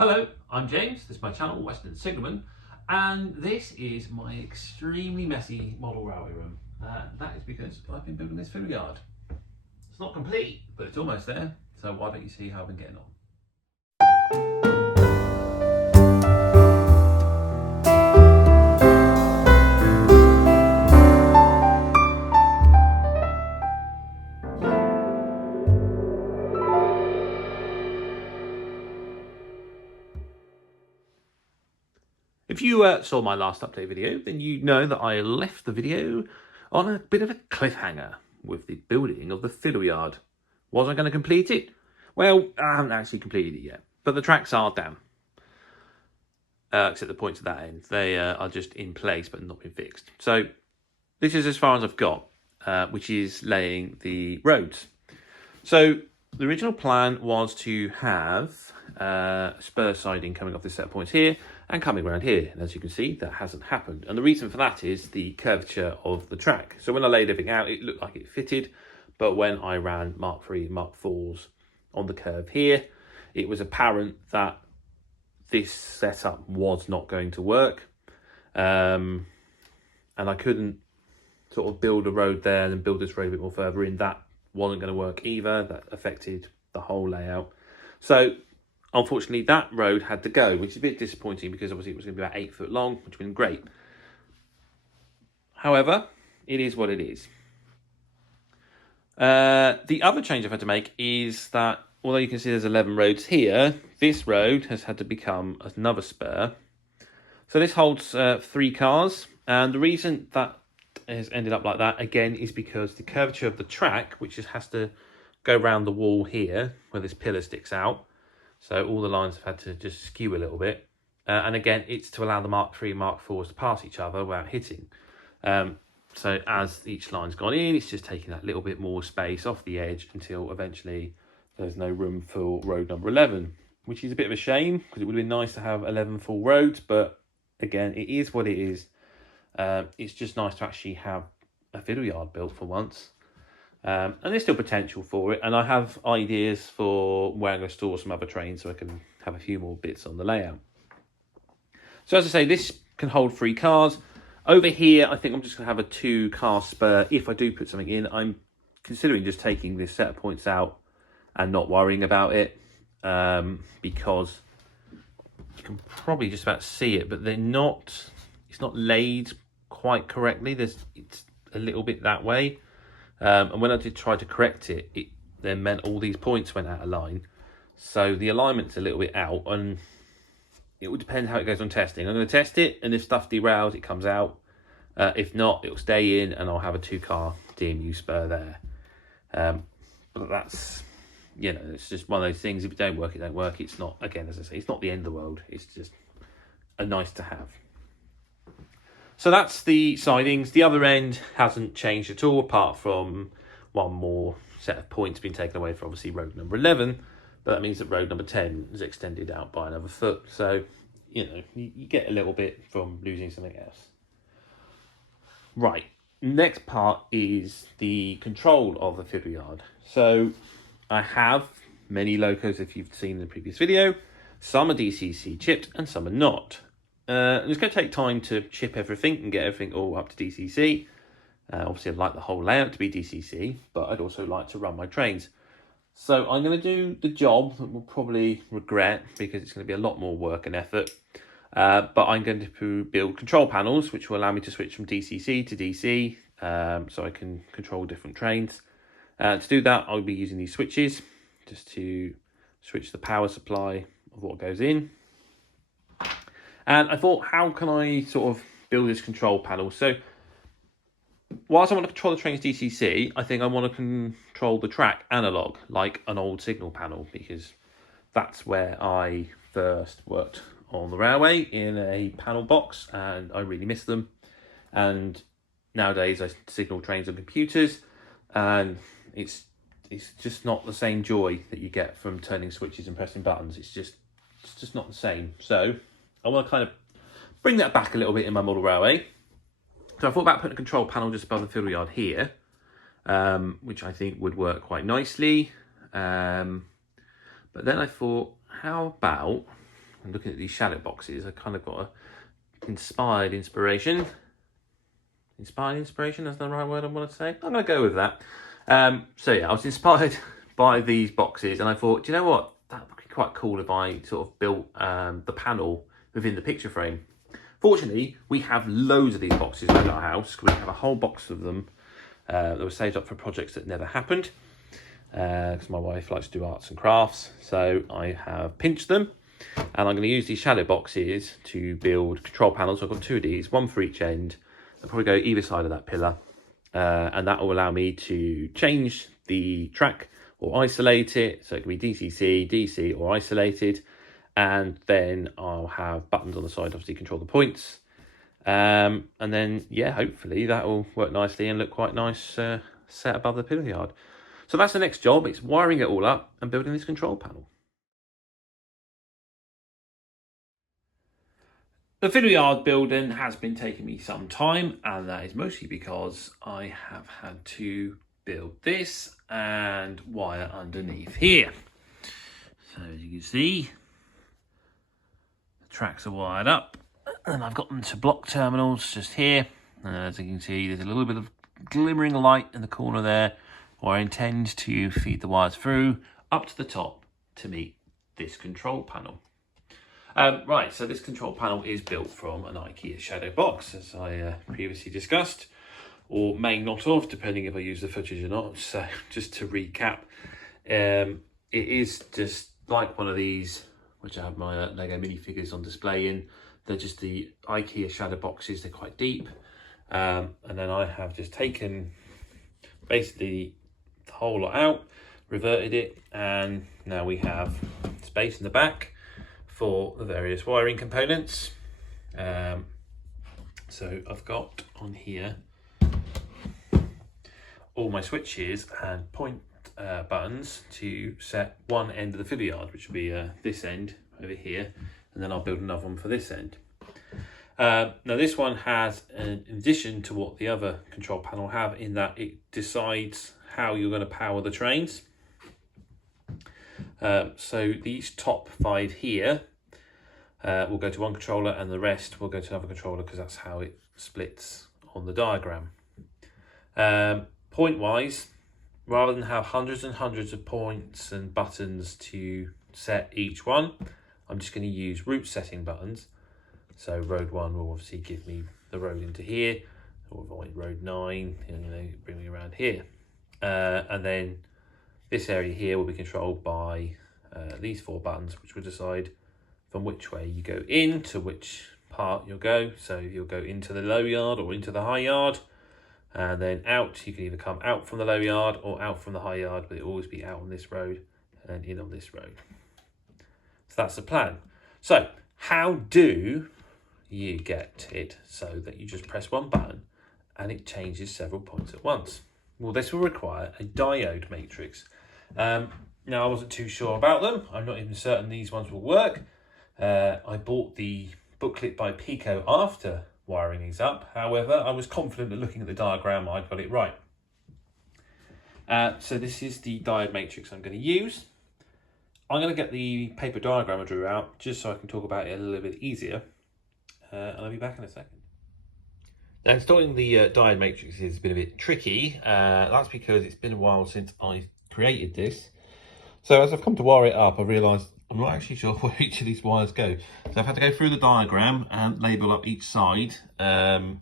Hello, I'm James, this is my channel, Western Signalman, and this is my extremely messy model railway room. That is because I've been building this fiddle yard. It's not complete, but it's almost there, so why don't you see how I've been getting on. If you saw my last update video, then you know that I left the video on a bit of a cliffhanger with the building of the fiddle yard. Was I going to complete it? Well, I haven't actually completed it yet, but the tracks are down. Except the points at that end. They are just in place but not been fixed. So this is as far as I've got, which is laying the roads. So the original plan was to have spur siding coming off this set of points here and coming around here. And as you can see, that hasn't happened. And the reason for that is the curvature of the track. So when I laid everything out, it looked like it fitted. But when I ran Mark 3 and Mark 4s on the curve here, it was apparent that this setup was not going to work. And I couldn't sort of build a road there and then build this road a bit more further in. That wasn't going to work either. That affected the whole layout. So unfortunately that road had to go, which is a bit disappointing because obviously it was going to be about 8 foot long, which would have been great. However, it is what it is. The other change I've had to make is that although you can see there's 11 roads here, this road has had to become another spur. So this holds 3 cars, and the reason that has ended up like that again is because the curvature of the track, which has to go around the wall here where this pillar sticks out, so all the lines have had to just skew a little bit, and again it's to allow the Mark 3 and Mark 4s to pass each other without hitting. So as each line's gone in, it's just taking that little bit more space off the edge until eventually there's no room for road number 11, which is a bit of a shame because it would have been nice to have 11 full roads, but again, it is what it is. It's just nice to actually have a fiddle yard built for once. And there's still potential for it. And I have ideas for where I'm going to store some other trains so I can have a few more bits on the layout. So as I say, this can hold 3 cars. Over here, I think I'm just going to have a 2-car spur. If I do put something in, I'm considering just taking this set of points out and not worrying about it. Because you can probably just about see it, but they're not... It's not laid quite correctly. It's a little bit that way. And when I did try to correct it, it then meant all these points went out of line. So the alignment's a little bit out, and it will depend how it goes on testing. I'm going to test it, and if stuff derails, it comes out. If not, it'll stay in, and I'll have a 2-car DMU spur there. But that's, you know, it's just one of those things. If it don't work, it don't work. It's not, again, as I say, it's not the end of the world. It's just a nice to have. So that's the sidings. The other end hasn't changed at all, apart from one more set of points being taken away for obviously road number 11. But that means that road number 10 is extended out by another foot. So, you know, you get a little bit from losing something else. Right, next part is the control of the fiddle yard. So I have many locos, if you've seen in the previous video. Some are DCC chipped and some are not. It's going to take time to chip everything and get everything all up to DCC. Obviously, I'd like the whole layout to be DCC, but I'd also like to run my trains. So I'm going to do the job that we'll probably regret because it's going to be a lot more work and effort. But I'm going to build control panels, which will allow me to switch from DCC to DC, so I can control different trains. To do that, I'll be using these switches just to switch the power supply of what goes in. And I thought, how can I sort of build this control panel? So whilst I want to control the trains DCC, I think I want to control the track analog, like an old signal panel, because that's where I first worked on the railway in a panel box, and I really miss them. And nowadays I signal trains on computers, and it's just not the same joy that you get from turning switches and pressing buttons. It's just not the same. So I want to kind of bring that back a little bit in my model railway. So I thought about putting a control panel just above the fiddle yard here, which I think would work quite nicely. But then I thought, how about and looking at these shallot boxes, I kind of got a inspired inspiration. Inspired inspiration, that's the right word I want to say. I'm going to go with that. So yeah, I was inspired by these boxes, and I thought, do you know what? That would be quite cool if I sort of built the panel within the picture frame. Fortunately, we have loads of these boxes around our house. We have a whole box of them that were saved up for projects that never happened, because my wife likes to do arts and crafts. So I have pinched them, and I'm going to use these shadow boxes to build control panels. So I've got 2 of these, one for each end. I'll probably go either side of that pillar, and that will allow me to change the track or isolate it. So it can be DCC, DC, or isolated. And then I'll have buttons on the side, obviously control the points. And then, yeah, hopefully that will work nicely and look quite nice set above the pillar yard. So that's the next job. It's wiring it all up and building this control panel. The fiddle yard building has been taking me some time, and that is mostly because I have had to build this and wire underneath here. So as you can see, the tracks are wired up, and I've got them to block terminals just here. As you can see, there's a little bit of glimmering light in the corner there, where I intend to feed the wires through up to the top to meet this control panel. Right, so this control panel is built from an IKEA shadow box, as I previously discussed, or may not have, depending if I use the footage or not. So just to recap, it is just like one of these, which I have my Lego minifigures on display in. They're just the IKEA shadow boxes. They're quite deep. And then I have just taken basically the whole lot out, reverted it, and now we have space in the back for the various wiring components. So I've got on here all my switches and point buttons to set one end of the fiddle yard, which will be this end over here, and then I'll build another one for this end. Now this one has an addition to what the other control panel have, in that it decides how you're going to power the trains. So these top 5 here will go to one controller, and the rest will go to another controller, because that's how it splits on the diagram. Point wise, rather than have hundreds and hundreds of points and buttons to set each one, I'm just going to use route setting buttons. So road 1 will obviously give me the road into here, or avoid road 9, bring me around here. And then this area here will be controlled by these 4 buttons, which will decide from which way you go in to which part you'll go. So you'll go into the low yard or into the high yard, and then out. You can either come out from the low yard or out from the high yard, but it'll always be out on this road and in on this road. So that's the plan. So how do you get it so that you just press one button and it changes several points at once? Well, this will require a diode matrix. Now, I wasn't too sure about them. I'm not even certain these ones will work. I bought the booklet by Pico after wiring these up. However, I was confident that looking at the diagram, I got it right. So this is the diode matrix I'm going to use. I'm going to get the paper diagram I drew out, just so I can talk about it a little bit easier. And I'll be back in a second. Now, installing the diode matrix has been a bit tricky. That's because it's been a while since I created this. So as I've come to wire it up, I realised I'm not actually sure where each of these wires go. So I've had to go through the diagram and label up each side. Now,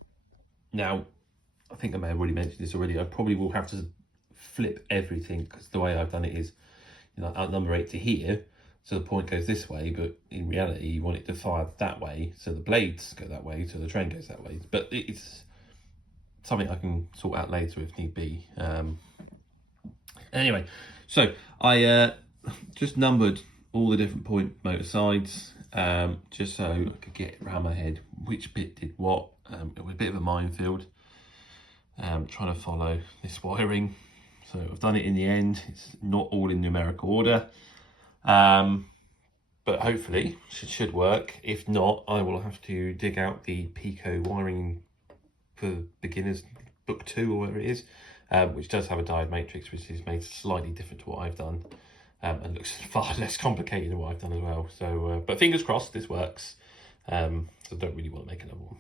I think I may have already mentioned this already. I probably will have to flip everything, because the way I've done it is, at number 8 to here. So the point goes this way, but in reality, you want it to fire that way. So the blades go that way, so the train goes that way. But it's something I can sort out later if need be. Anyway, so I just numbered all the different point motor sides, just so I could get around my head which bit did what. It was a bit of a minefield, trying to follow this wiring. So I've done it in the end. It's not all in numerical order, but hopefully it should work. If not, I will have to dig out the Pico wiring for beginners book 2 or whatever it is, which does have a diode matrix, which is made slightly different to what I've done. and looks far less complicated than what I've done as well. So, but fingers crossed this works. So I don't really want to make another one.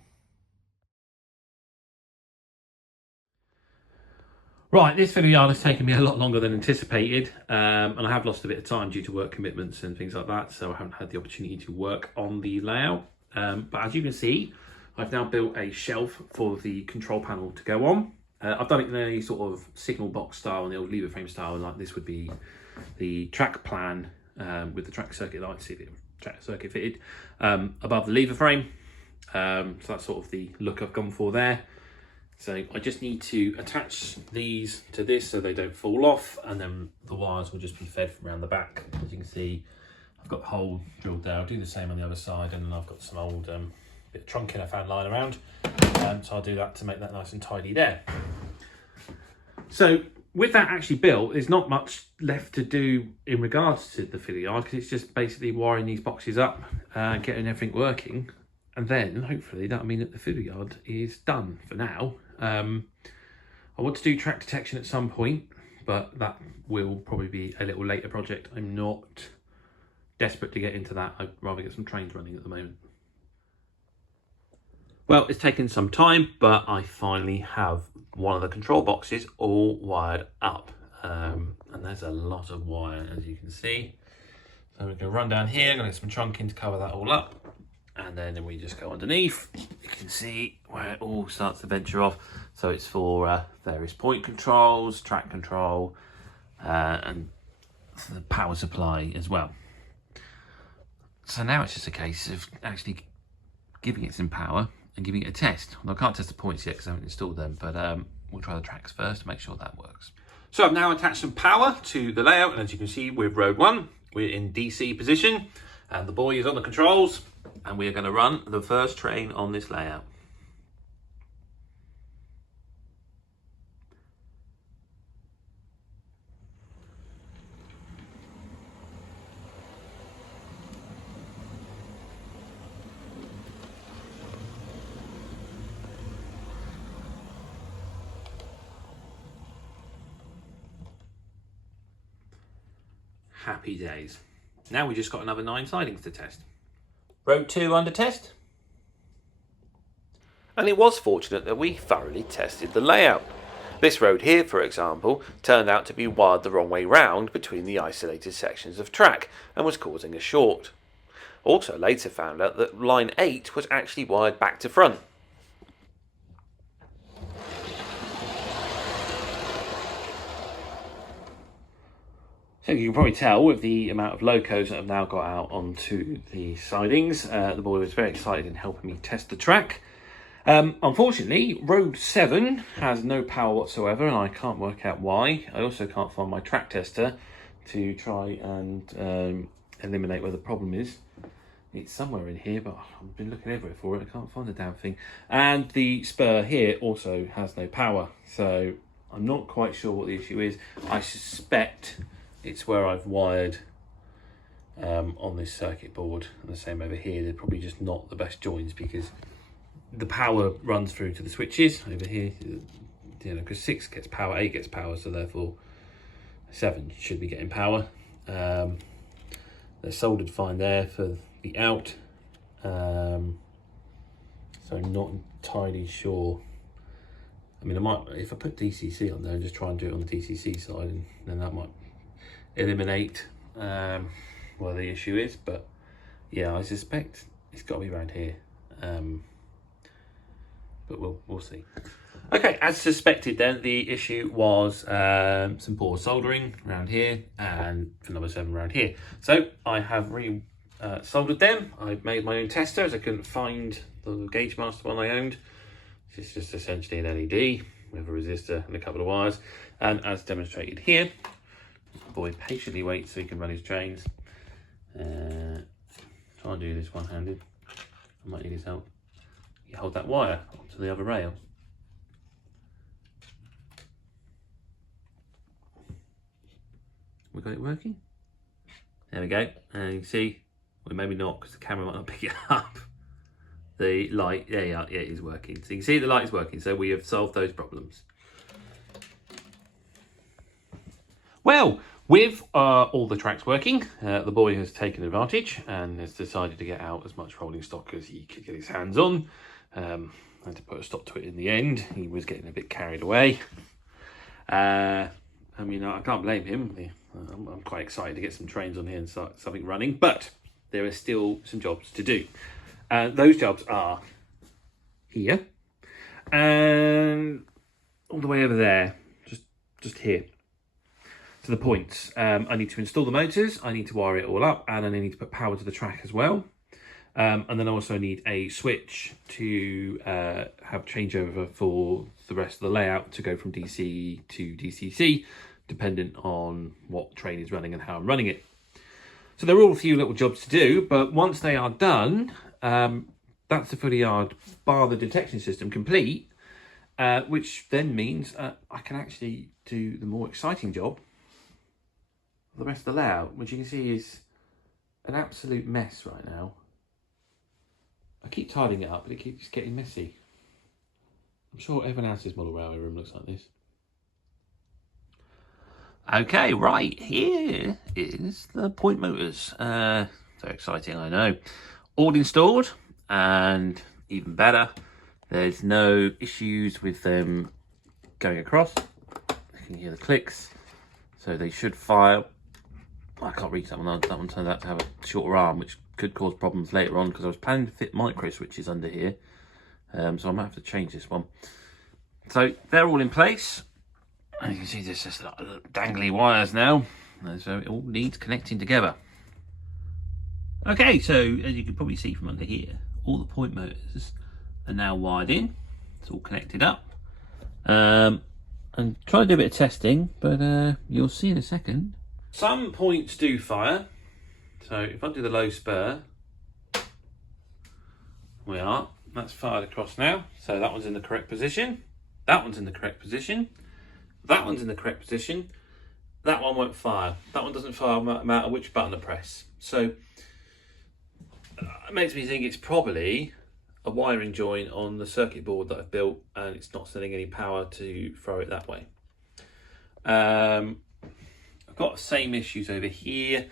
Right, this fiddle yard has taken me a lot longer than anticipated, and I have lost a bit of time due to work commitments and things like that, so I haven't had the opportunity to work on the layout. But as you can see, I've now built a shelf for the control panel to go on. I've done it in a sort of signal box style, and the old lever frame style, like this would be the track plan with the track circuit lights, see the track circuit fitted above the lever frame. So that's sort of the look I've gone for there. So I just need to attach these to this so they don't fall off, and then the wires will just be fed from around the back. As you can see, I've got the hole drilled there. I'll do the same on the other side, and then I've got some old bit of trunking I found lying around. So I'll do that to make that nice and tidy there. So with that actually built, there's not much left to do in regards to the fiddle yard, because it's just basically wiring these boxes up and getting everything working. And then hopefully that'll mean that the fiddle yard is done for now. I want to do track detection at some point, but that will probably be a little later project. I'm not desperate to get into that. I'd rather get some trains running at the moment. Well, it's taken some time, but I finally have one of the control boxes all wired up. And there's a lot of wire, as you can see. So we're going to run down here, I'm going to get some trunking to cover that all up. And then we just go underneath. You can see where it all starts to venture off. So it's for various point controls, track control, and the power supply as well. So now it's just a case of actually giving it some power and giving it a test. Well, I can't test the points yet because I haven't installed them, but we'll try the tracks first to make sure that works. So I've now attached some power to the layout, and as you can see with road 1, we're in DC position, and the boy is on the controls. And we are going to run the first train on this layout. Happy days. Now we just got another 9 sidings to test. Road 2 under test. And it was fortunate that we thoroughly tested the layout. This road here, for example, turned out to be wired the wrong way round between the isolated sections of track and was causing a short. Also later found out that line 8 was actually wired back to front. So you can probably tell with the amount of locos that I've now got out onto the sidings, the boy was very excited in helping me test the track. Unfortunately, road 7 has no power whatsoever, and I can't work out why. I also can't find my track tester to try and eliminate where the problem is. It's somewhere in here, but I've been looking everywhere for it. I can't find the damn thing. And the spur here also has no power, so I'm not quite sure what the issue is. I suspect it's where I've wired on this circuit board, and the same over here. They're probably just not the best joins because the power runs through to the switches over here, you know, because 6 gets power, 8 gets power, so therefore 7 should be getting power. They're soldered fine there for the out, so I'm not entirely sure. I mean, I might, if I put DCC on there and just try and do it on the DCC side, and then that might eliminate where the issue is. But yeah, I suspect it's got to be around here, but we'll see. Okay, as suspected then, the issue was some poor soldering around here and for number 7 around here. So I have soldered them. I've made my own tester as I couldn't find the Gauge Master one I owned. This is just essentially an LED with a resistor and a couple of wires, and as demonstrated here, the boy patiently waits so he can run his trains. Try and do this one-handed. I might need his help. You hold that wire onto the other rail. We got it working? There we go. And you can see, well, maybe not because the camera might not pick it up. The light, yeah, it is working. So you can see the light is working. So we have solved those problems. Well, With all the tracks working, the boy has taken advantage and has decided to get out as much rolling stock as he could get his hands on. Had to put a stop to it in the end. He was getting a bit carried away. I mean, I can't blame him. I'm quite excited to get some trains on here and start something running, but there are still some jobs to do. Those jobs are here and all the way over there, just here. To the points. I need to install the motors, I need to wire it all up, and I need to put power to the track as well. And then I also need a switch to have changeover for the rest of the layout to go from DC to DCC, dependent on what train is running and how I'm running it. So there are all a few little jobs to do, but once they are done, that's the full yard bar the detection system complete, which then means I can actually do the more exciting job, the rest of the layout, which you can see is an absolute mess right now. I keep tidying it up, but it keeps getting messy. I'm sure everyone else's model railway room looks like this. Okay, right, here is the point motors. So exciting, I know. All installed, and even better, there's no issues with them going across. You can hear the clicks, so they should fire. I can't reach that one. That one turned out to have a shorter arm, which could cause problems later on because I was planning to fit micro switches under here. So I might have to change this one. So they're all in place. And you can see there's just dangly wires now. So it all needs connecting together. Okay, so as you can probably see from under here, all the point motors are now wired in. It's all connected up. And try to do a bit of testing, but you'll see in a second. Some points do fire. So if I do the low spur, that's fired across now. So that one's in the correct position. That one's in the correct position. That one's in the correct position. That one won't fire. That one doesn't fire no matter which button I press. So it makes me think it's probably a wiring joint on the circuit board that I've built, and it's not sending any power to throw it that way. I've got the same issues over here.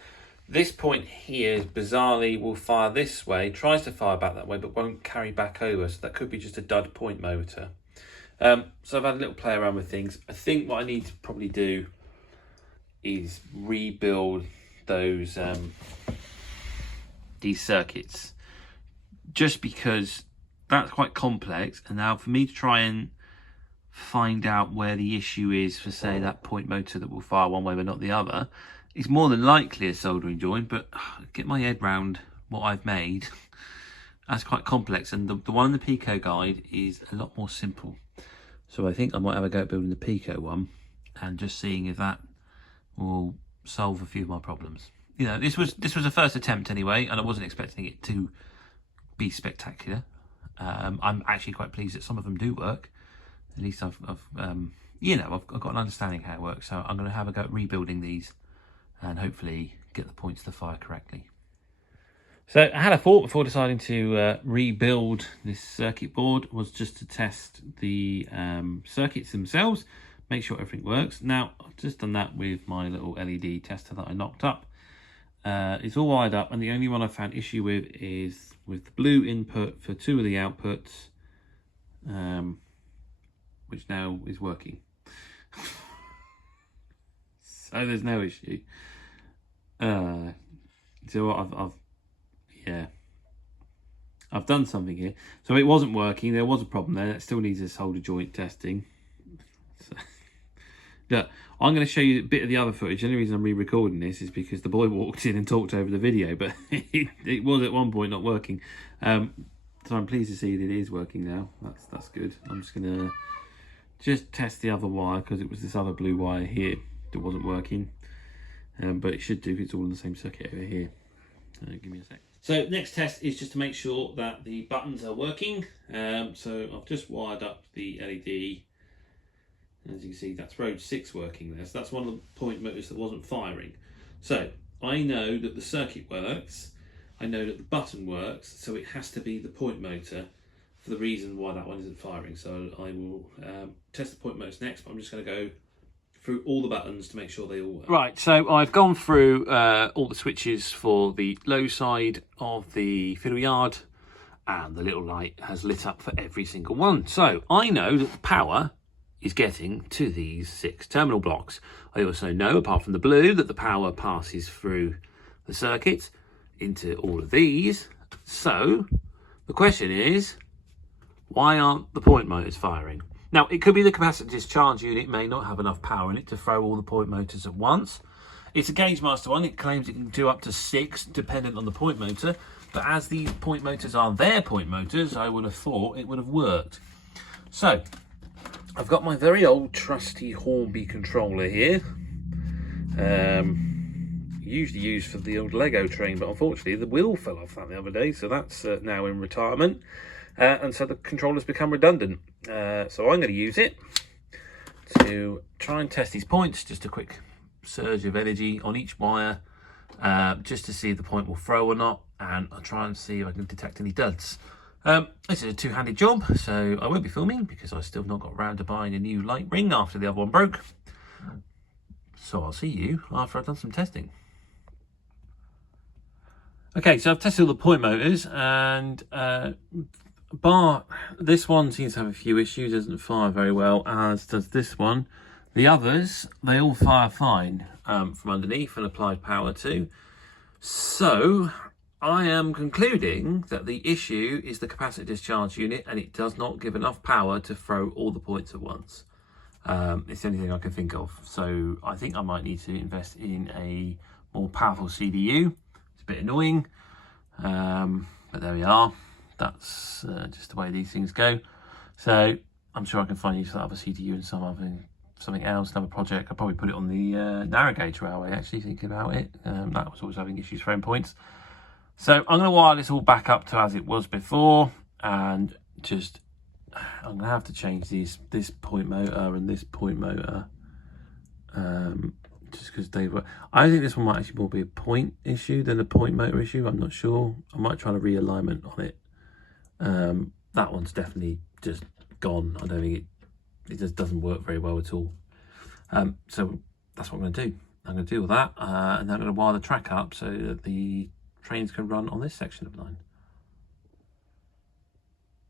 This point here bizarrely will fire this way, tries to fire back that way, but won't carry back over. So that could be just a dud point motor. So I've had a little play around with things. I think what I need to probably do is rebuild those these circuits, just because that's quite complex. And now for me to try and find out where the issue is for, say, that point motor that will fire one way but not the other, it's more than likely a soldering joint, but get my head round what I've made. That's quite complex, and the one in the Pico guide is a lot more simple. So I think I might have a go at building the Pico one and just seeing if that will solve a few of my problems. You know, this was a first attempt anyway, and I wasn't expecting it to be spectacular. I'm actually quite pleased that some of them do work. At least I've got an understanding how it works. So I'm going to have a go at rebuilding these and hopefully get the points to fire correctly. So I had a thought before deciding to rebuild this circuit board, was just to test the circuits themselves, make sure everything works. Now, I've just done that with my little LED tester that I knocked up. It's all wired up, and the only one I found issue with is with the blue input for two of the outputs, which now is working. So there's no issue. So I've done something here. So it wasn't working. There was a problem there. It still needs a solder joint testing. So, look, I'm going to show you a bit of the other footage. The only reason I'm re-recording this is because the boy walked in and talked over the video, but it was at one point not working. So I'm pleased to see that it is working now. That's good. I'm just going to test the other wire, because it was this other blue wire here that wasn't working. But it should do if it's all in the same circuit over here. Give me a sec. So next test is just to make sure that the buttons are working. So I've just wired up the LED. As you can see, that's road 6 working there. So that's one of the point motors that wasn't firing. So I know that the circuit works. I know that the button works. So it has to be the point motor for the reason why that one isn't firing. So I will test the point motors next, but I'm just going to go through all the buttons to make sure they all work. Right, so I've gone through all the switches for the low side of the fiddle yard, and the little light has lit up for every single one. So I know that the power is getting to these 6 terminal blocks. I also know, apart from the blue, that the power passes through the circuit into all of these. So the question is, why aren't the point motors firing? Now, it could be the capacitor discharge unit may not have enough power in it to throw all the point motors at once. It's a Gauge Master one. It claims it can do up to 6, dependent on the point motor. But as these point motors are their point motors, I would have thought it would have worked. So I've got my very old trusty Hornby controller here. Usually used for the old Lego train, but unfortunately the wheel fell off that the other day, so that's now in retirement. And so the controller's become redundant. So I'm going to use it to try and test these points. Just a quick surge of energy on each wire, just to see if the point will throw or not, and I'll try and see if I can detect any duds. This is a two-handed job, so I won't be filming because I've still not got around to buying a new light ring after the other one broke. So I'll see you after I've done some testing. Okay, so I've tested all the point motors, and bar this one seems to have a few issues, doesn't fire very well, as does this one. The others, they all fire fine from underneath and applied power to. So I am concluding that the issue is the capacitor discharge unit, and it does not give enough power to throw all the points at once. It's the only thing I can think of. So I think I might need to invest in a more powerful CDU. It's a bit annoying, but there we are. That's just the way these things go. So I'm sure I can find use for that other CDU and something else, another project. I'll probably put it on the narrow gauge railway, actually, thinking about it. That was always having issues throwing points. So I'm going to wire this all back up to as it was before, and just I'm going to have to change this point motor and this point motor, just because they were. I think this one might actually more be a point issue than a point motor issue. I'm not sure. I might try a realignment on it. That one's definitely just gone. I don't think it just doesn't work very well at all. So that's what I'm going to do. I'm going to do all that, and then I'm going to wire the track up so that the trains can run on this section of line.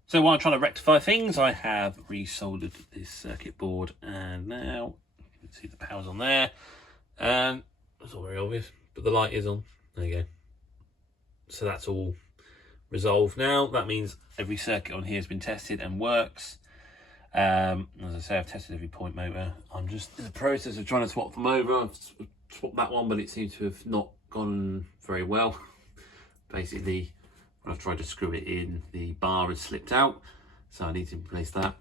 So while I'm trying to rectify things, I have resoldered this circuit board, and now you can see the power's on there, and that's not very obvious, but the light is on. There you go. So that's all resolved now. That means every circuit on here has been tested and works. As I say, I've tested every point motor. I'm just in the process of trying to swap them over. I've swapped that one, but it seems to have not gone very well. Basically, when I've tried to screw it in, the bar has slipped out, so I need to replace that.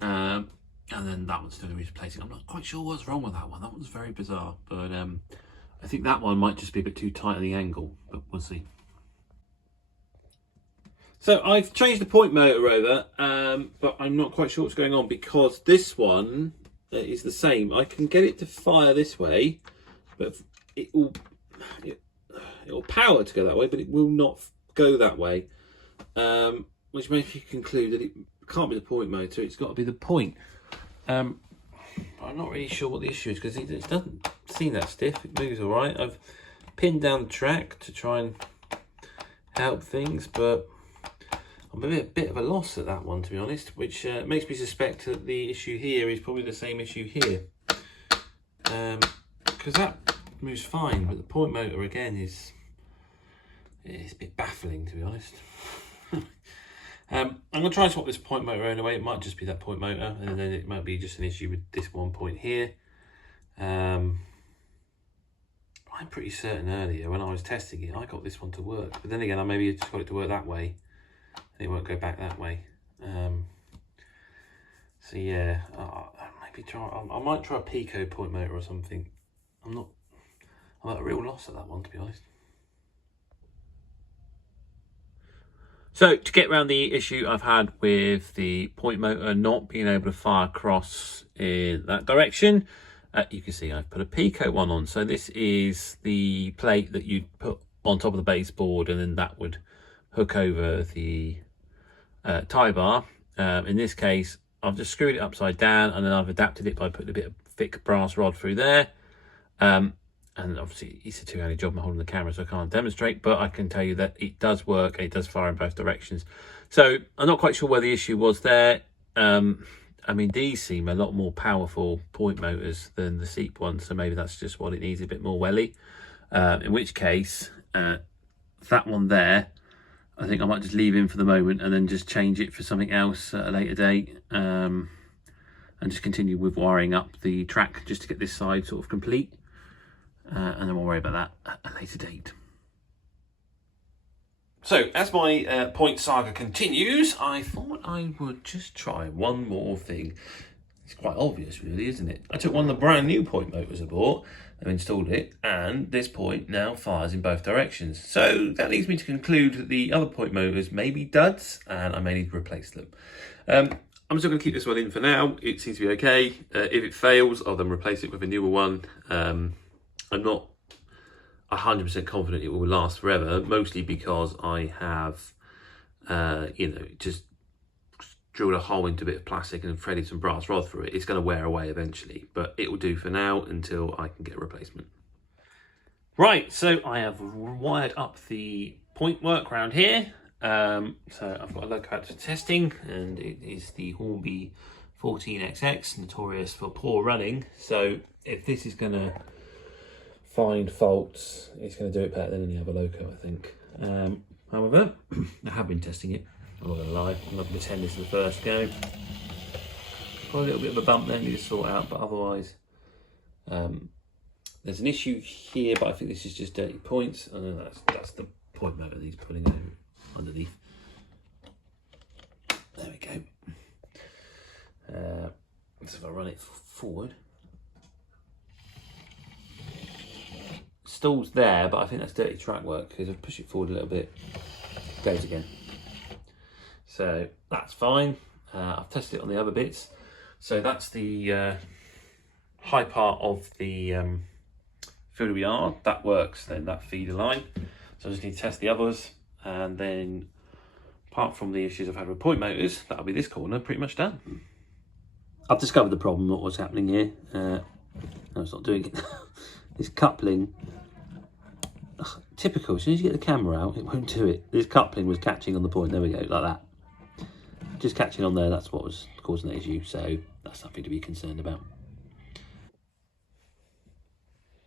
And then that one's still replacing. I'm not quite sure what's wrong with that one. That one's very bizarre, but I think that one might just be a bit too tight at the angle, but we'll see. So I've changed the point motor over, but I'm not quite sure what's going on, because this one is the same. I can get it to fire this way, but it'll power to go that way, but it will not go that way, which makes me conclude that it can't be the point motor. It's got to be the point. I'm not really sure what the issue is, because it doesn't seem that stiff. It moves all right. I've pinned down the track to try and help things, but I'm a bit of a loss at that one, to be honest, which makes me suspect that the issue here is probably the same issue here, because that moves fine, but the point motor again is a bit baffling, to be honest. I'm going to try and swap this point motor anyway. It might just be that point motor, and then it might be just an issue with this one point here. I'm pretty certain earlier when I was testing it, I got this one to work, but then again, I maybe just got it to work that way, and it won't go back that way. So yeah, I might try a Pico point motor or something. I'm at a real loss at that one, to be honest. So to get around the issue I've had with the point motor not being able to fire across in that direction, you can see I've put a Pico one on. So this is the plate that you'd put on top of the baseboard, and then that would hook over the tie bar. In this case, I've just screwed it upside down, and then I've adapted it by putting a bit of thick brass rod through there. And obviously it's a two-handed job. I'm holding the camera, so I can't demonstrate, but I can tell you that it does work. It does fire in both directions. So I'm not quite sure where the issue was there. I mean, these seem a lot more powerful point motors than the Seep ones, so maybe that's just what it needs, a bit more welly. In which case, that one there, I think I might just leave in for the moment and then just change it for something else at a later date, and just continue with wiring up the track just to get this side sort of complete. And then we'll worry about that at a later date. So, as my point saga continues, I thought I would just try one more thing. It's quite obvious, really, isn't it? I took one of the brand new point motors I bought and installed it, and this point now fires in both directions. So that leads me to conclude that the other point motors may be duds, and I may need to replace them. I'm still going to keep this one in for now. It seems to be okay. If it fails, I'll then replace it with a newer one. I'm not 100% confident it will last forever, mostly because I have, just drilled a hole into a bit of plastic and threaded some brass rod through it. It's going to wear away eventually, but it will do for now until I can get a replacement. Right, so I have wired up the point work around here. So I've got a loco out for testing, and it is the Hornby 14XX, notorious for poor running. So if this is going to find faults, it's going to do it better than any other loco, I think. However, I have been testing it. I'm not going to lie, I'm not going to pretend this is the first go. Got a little bit of a bump there I need to sort out, but otherwise, there's an issue here, but I think this is just dirty points. And then that's the point motor that he's putting over underneath. There we go. So if I run it forward, stalls there, but I think that's dirty track work, because if I push it forward a little bit, it goes again. So that's fine. I've tested it on the other bits. So that's the high part of the fiddle yard. That works then, that feeder line. So I just need to test the others, and then apart from the issues I've had with point motors, that'll be this corner pretty much done. I've discovered the problem, not what's happening here. No, it's not doing it. This coupling, typical, as soon as you get the camera out, it won't do it. This coupling was catching on the point, there we go, like that. Just catching on there, that's what was causing the issue, so that's nothing to be concerned about.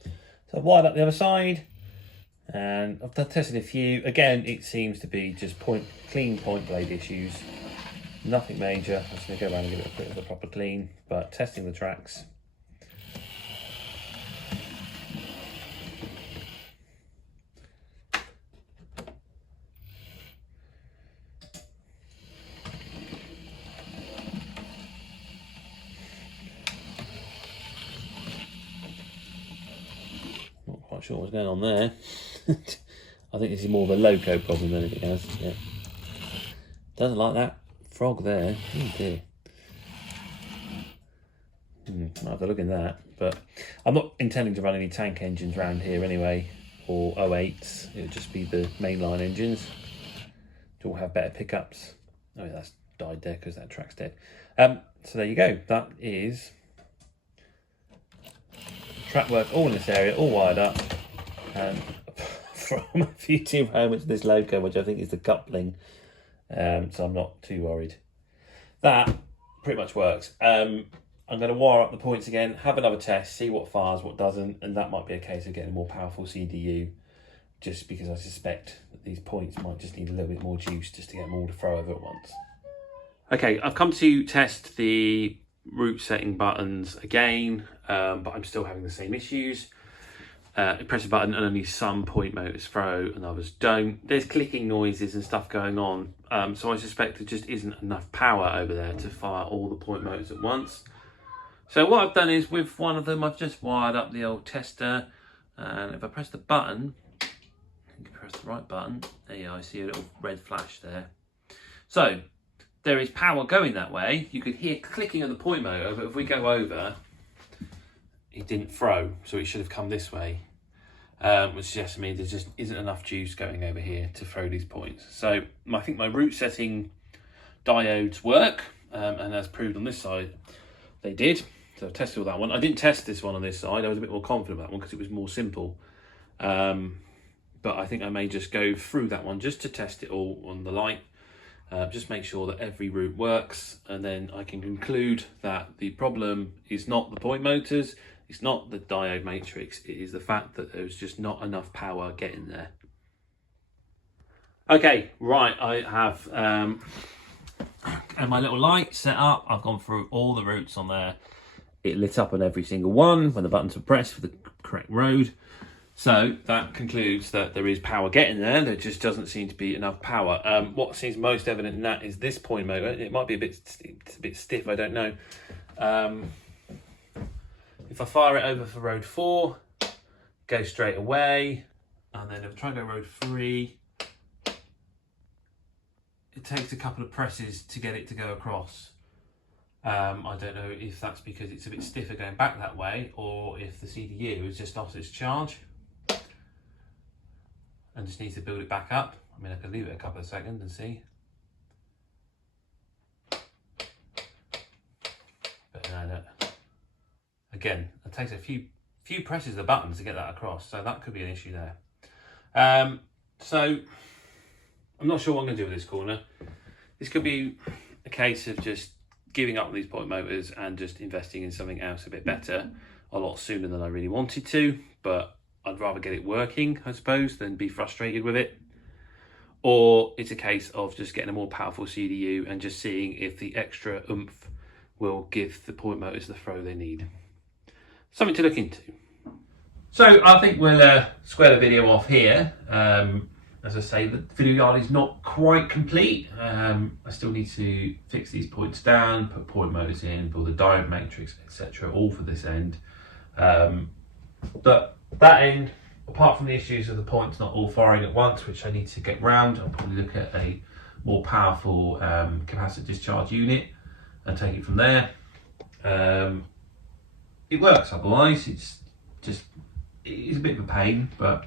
So I've wired up the other side, and I've tested a few. Again, it seems to be just clean point blade issues. Nothing major. I'm just going to go around and give it a bit of a proper clean, but testing the tracks. Not quite sure what's going on there. I think this is more of a loco problem than anything else. Yeah. Doesn't like that frog there. Oh dear. Might have to look in that, but I'm not intending to run any tank engines around here anyway, or 08s. It'll just be the mainline engines to all have better pickups. Oh yeah, that's died there because that track's dead. So there you go. That is track work all in this area, all wired up, and from a few too moments this loco, which I think is the coupling. So I'm not too worried. That pretty much works. I'm going to wire up the points again, have another test, see what fires, what doesn't, and that might be a case of getting a more powerful CDU, just because I suspect that these points might just need a little bit more juice just to get them all to throw over at once. Okay, I've come to test the route setting buttons again, but I'm still having the same issues. You press a button and only some point motors throw and others don't. There's clicking noises and stuff going on, so I suspect there just isn't enough power over there to fire all the point motors at once. So what I've done is, with one of them, I've just wired up the old tester, and if I press the button, I think I press the right button, there you go, I see a little red flash there. So there is power going that way. You could hear clicking of the point motor, but if we go over, it didn't throw, so it should have come this way, which suggests to me there just isn't enough juice going over here to throw these points. So I think my route setting diodes work, and as proved on this side, they did. So I've tested all that one. I didn't test this one on this side. I was a bit more confident about that one because it was more simple. But I think I may just go through that one just to test it all on the light. Just make sure that every route works, and then I can conclude that the problem is not the point motors, it's not the diode matrix, it is the fact that there's just not enough power getting there. Okay, right, I have and my little light set up. I've gone through all the routes on there. It lit up on every single one when the buttons were pressed for the correct road. So that concludes that there is power getting there. There just doesn't seem to be enough power. What seems most evident in that is this point motor. It might be a bit stiff, I don't know. If I fire it over for road 4, go straight away, and then if I try and go road 3, it takes a couple of presses to get it to go across. I don't know if that's because it's a bit stiffer going back that way, or if the CDU has just lost its charge and just needs to build it back up. I mean, I could leave it a couple of seconds and see. But no. Again, it takes a few presses of the buttons to get that across, so that could be an issue there. So I'm not sure what I'm going to do with this corner. This could be a case of just giving up on these point motors and just investing in something else a bit better a lot sooner than I really wanted to, but I'd rather get it working, I suppose, than be frustrated with it. Or it's a case of just getting a more powerful CDU and just seeing if the extra oomph will give the point motors the throw they need. Something to look into. So I think we'll square the video off here. As I say, the video yard is not quite complete. I still need to fix these points down, put point motors in, build the diode matrix, etc. all for this end. But that end, apart from the issues of the points not all firing at once, which I need to get round, I'll probably look at a more powerful capacitor discharge unit and take it from there. It works otherwise. It's a bit of a pain, but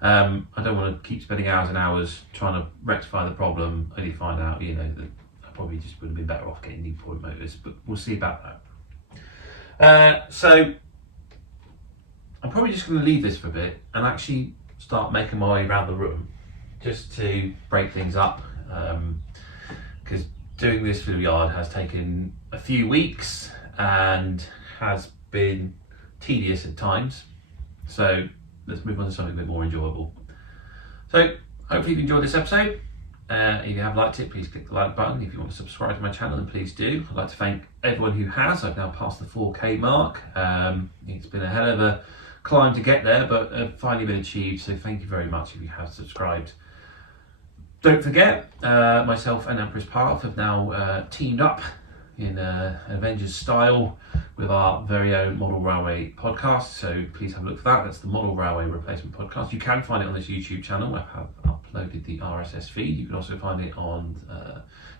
I don't want to keep spending hours and hours trying to rectify the problem, only find out, that I probably just would have been better off getting new point motors, but we'll see about that. So I'm probably just going to leave this for a bit and actually start making my way around the room just to break things up, because doing this fiddle yard has taken a few weeks and has been tedious at times. So let's move on to something a bit more enjoyable. So hopefully you've enjoyed this episode. If you have liked it, please click the like button. If you want to subscribe to my channel, then please do. I'd like to thank everyone who has. I've now passed the 4K mark. It's been a hell of a climb to get there, but finally been achieved. So thank you very much if you have subscribed. Don't forget, myself and Empress Path have now teamed up in Avengers style with our very own Model Railway podcast, so please have a look for that. That's the Model Railway Replacement Podcast. You can find it on this YouTube channel. I have uploaded the RSS feed. You can also find it on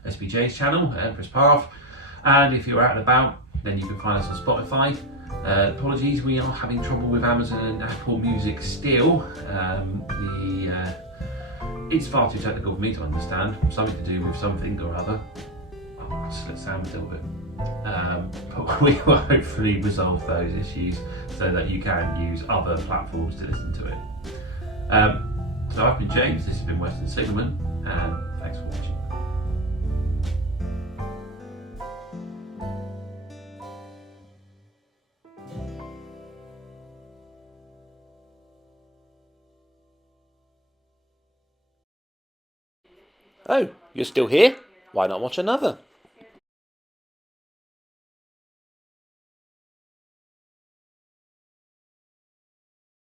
SBJ's channel, Empress Path. And if you're out and about, then you can find us on Spotify. Apologies, we are having trouble with Amazon and Apple Music still. It's far too technical for me to understand. Something to do with something or other. Split sound a little bit. But we will hopefully resolve those issues so that you can use other platforms to listen to it. So I've been James, this has been Western Signalman, and thanks for watching. Oh, you're still here? Why not watch another?